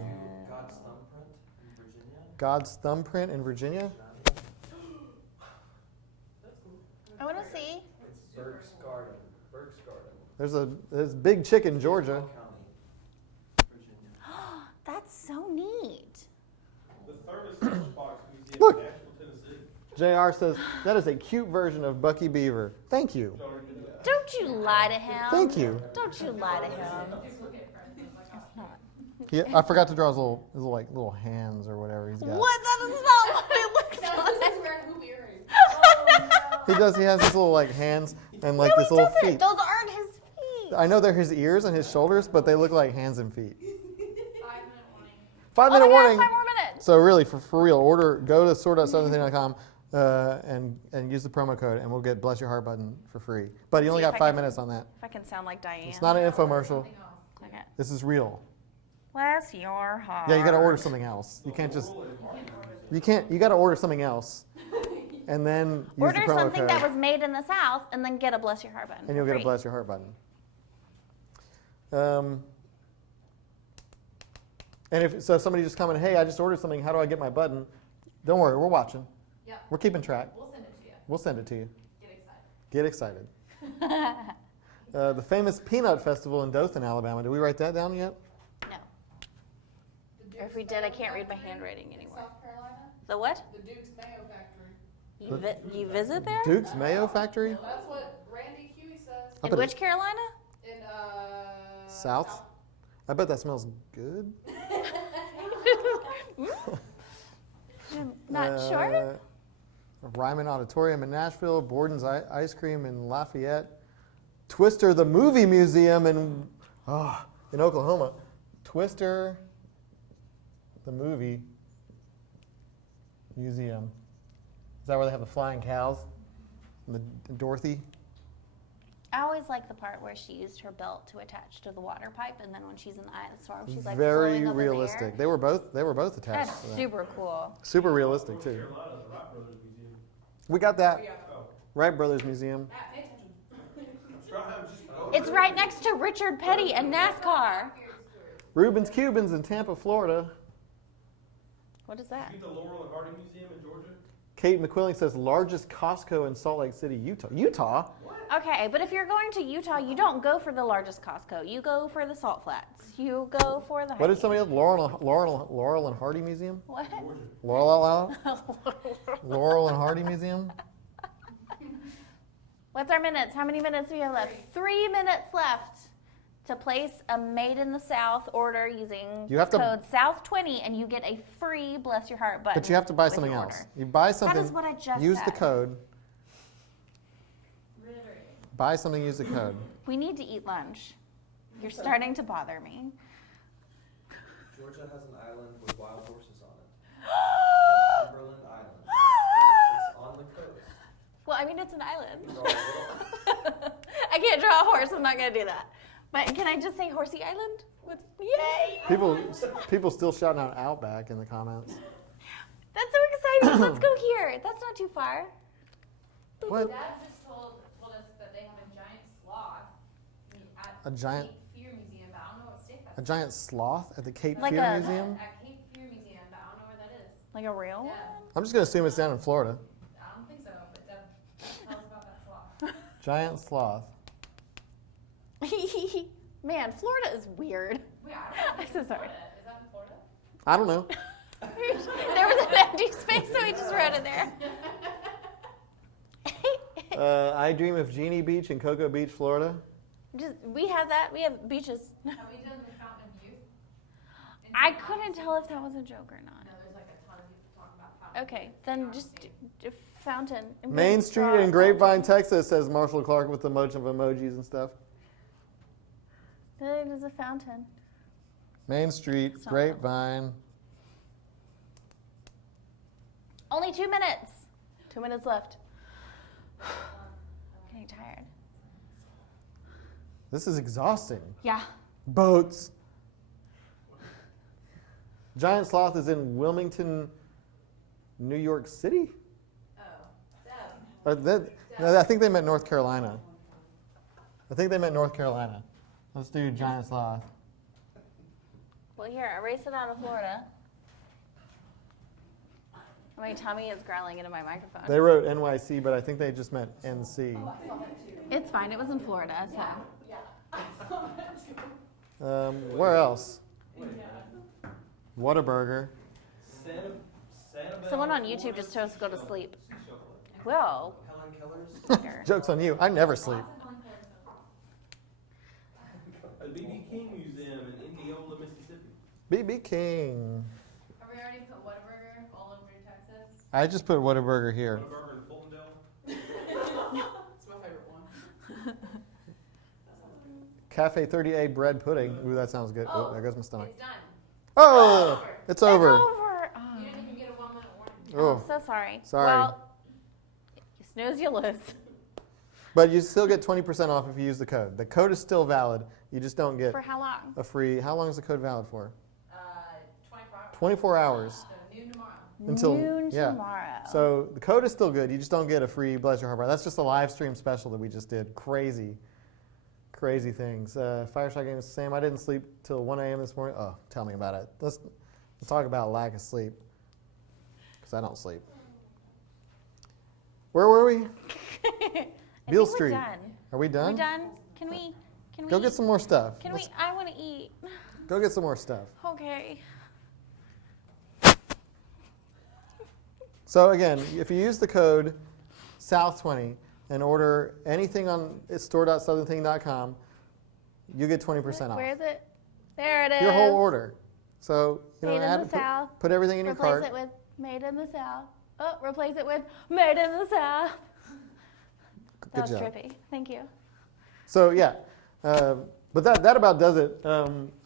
God's thumbprint in Virginia. God's Thumbprint in Virginia. I want to see. It's Burke's Garden. There's Big Chicken, Georgia. County, Virginia. That's so neat. The Thermos Lunchbox Museum Look. in Nashville, Tennessee. JR says, that is a cute version of Bucky Beaver. Thank you. Y'all already did that. Don't you lie to him. Thank you. Don't you lie to him. That's not. Yeah, I forgot to draw his little hands or whatever he's got. What? That is not what it looks No, like. he's wearing hoop earrings. He does. He has his little like hands and like No, this he little doesn't. feet. Those aren't his feet. I know they're his ears and his shoulders, but they look like hands and feet. 5-minute warning. 5 minute Oh my God, warning. 5 more minutes. So really, for real, go to store.southernthing.com. and use the promo code, and we'll get Bless Your Heart button for free. But you only See got if I 5 can- minutes on that. If I can sound like Diane. It's not an infomercial. Something else. Okay. This is real. Bless your heart. Yeah, you got to order something else. You can't just. You can't. You got to order something else, and then use Order the promo something code, that was made in the South, and then get a Bless Your Heart button. and you'll for get a free. Bless Your Heart button. And if so, somebody just commented, "Hey, I just ordered something. How do I get my button?" Don't worry, we're watching. Yep. We're keeping track. We'll send it to you. We'll send it to you. Get excited. Get excited. The famous Peanut Festival in Dothan, Alabama. Did we write that down yet? No. The Or if Duke's we did, I Mayo can't read my Factory handwriting in anymore. South Carolina. The what? The Duke's Mayo Factory. You visit there? Duke's Mayo Factory? That's what Randy Huey says. Up In in which Carolina? In South? I bet that smells good. I'm not sure. Ryman Auditorium in Nashville, Borden's Ice Cream in Lafayette, Twister the Movie Museum in Oklahoma. Twister the Movie Museum. Is that where they have the flying cows? And the Dorothy? I always like the part where she used her belt to attach to the water pipe, and then when she's in the eye of the storm, she's like Very floating over realistic. The air. They were both attached That's to that. super cool. Super realistic too. Carolina, the Wright Brothers Museum. We got that. Oh, Wright Brothers Museum. Matt, pay attention. try just. It's right next to Richard Petty and NASCAR. Rubens Cubans in Tampa, Florida. What is that? Did you get the Laurel and Hardy Museum in Georgia? Kate McQuilling says largest Costco in Salt Lake City, Utah. Utah? Okay, but if you're going to Utah, you don't go for the largest Costco. You go for the Salt Flats. You go for the. What is hiking. somebody else? Laurel and Hardy Museum? What? Laurel and Hardy Museum? What's our minutes? How many minutes do we have left? 3 minutes left to place a Made in the South order using You have to- code South20, and you get a free Bless Your Heart button. But you have to buy with something your else. order. You buy something, is what I just use the said. code. Reiterating. Buy something, use the code. We need to eat lunch. You're starting to bother me. Georgia has an island with wild horses on it. Called Cumberland Island. It's on the coast. Well, I mean, it's an island. Draw a little- I can't draw a horse. I'm not going to do that. But can I just say Horsey Island? Yay! People still shouting out Outback in the comments. That's so exciting. Let's go here. That's not too far. What? Dad just told us that they have a giant sloth at A giant- Cape Fear Museum, but I don't know what state A that's giant sloth at the Cape Like Fear a- Museum? at Cape Fear Museum, but I don't know where that is. Like a real Yeah. I'm just going to assume it's down in Florida. I don't think so, but Dad, tell us about that sloth. Giant sloth. one. Man, Florida is weird. Wait, I don't know. I'm so sorry. Is that in Florida? I don't know. There was an empty space, so we just wrote it there. I Dream of Jeannie Beach in Cocoa Beach, Florida. We have that. We have beaches. Have we done the Fountain of Youth? In I St. couldn't Thomas? tell if that was a joke or not. No, there's like a ton of people talking about Fountain of Okay, Youth. then St. just Augustine. fountain. Main Street in Grapevine, Texas, says Marshall Clark with a bunch of emojis and stuff. There's a fountain. Main Street, It's not Grapevine. Only 2 minutes. 2 minutes left. Getting tired. This is exhausting. Yeah. Boats. Giant sloth is in Wilmington, New York City? Oh, Deb. No, I think they meant North Carolina. I think they meant North Carolina. Let's do giant sloth. Well, here, erase it out of Florida. My tummy is growling into my microphone. They wrote NYC, but I think they just meant NC. It's fine. It was in Florida, so. Where else? Whataburger. Sanibel. Someone on YouTube just told us to go to sleep. Seashell Club. Well, Helen Keller's. here. Joke's on you. I never sleep. The B.B. King Museum in Indianola, Mississippi. B.B. King. Have we already put Whataburger all over Texas? I just put Whataburger here. Whataburger in Fultondale. It's my favorite one. Cafe 30A bread pudding. Ooh, that sounds good. Oh, there goes my stomach. It's done. Oh, it's over. It's over. Oh, You didn't even get a 1 minute warning. Oh, I'm so sorry. Sorry. Well, Snooze, you lose. But you still get 20% off if you use the code. The code is still valid. You just don't get For how long? a free. How long is the code valid for? 24 hours. 24 hours. So noon tomorrow. Until Noon yeah. tomorrow. So the code is still good. You just don't get a free Bless Your Heart bar. That's just a live stream special that we just did. Crazy things. Fireside game is the same. I didn't sleep till 1 a.m. this morning. Oh, tell me about it. Let's talk about lack of sleep. Because I don't sleep. Where were we? I Beale think Street. We're done. Are we Are done? we done? Can we? Go get some more stuff. Can we? I want to eat. Go get some more stuff. Okay. So again, if you use the code SOUTH20 and order anything on store.southernthing.com, you get 20% off. Where is it? There it is. Your whole order. So Made in the South. put everything in your Replace cart. it with Made in the South. Oh, replace it with Made in the South. That Good was job. trippy. Thank you. So yeah, but that about does it.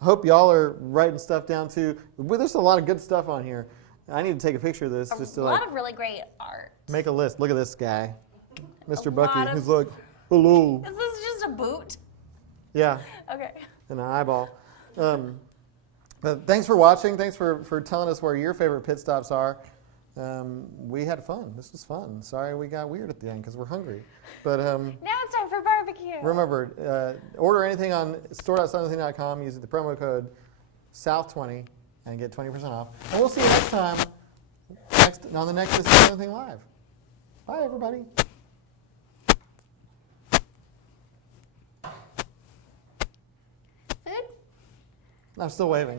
Hope y'all are writing stuff down too. There's a lot of good stuff on here. I need to take a picture of this just to A like lot of really great art. make a list. Look at this guy, Mr. lot Bucky. of- He's like, hello. Is this just a boot? Yeah, Okay. and an eyeball. But thanks for watching. Thanks for telling us where your favorite pit stops are. We had fun. This was fun. Sorry we got weird at the end because we're hungry. But Now it's time for barbecue. remember, order anything on store.southernthing.com using the promo code SOUTH20 and get 20% off. And we'll see you next time on the next Southern Thing Live. Bye, everybody. Food? I'm still waving.